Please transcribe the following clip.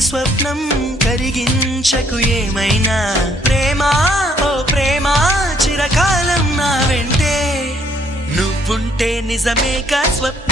స్వప్నం కరిగించకు ఏమైనా ప్రేమ ఓ ప్రేమ చిరకాలం నా వెంటే నువ్వుంటే నిజమేగా స్వప్నం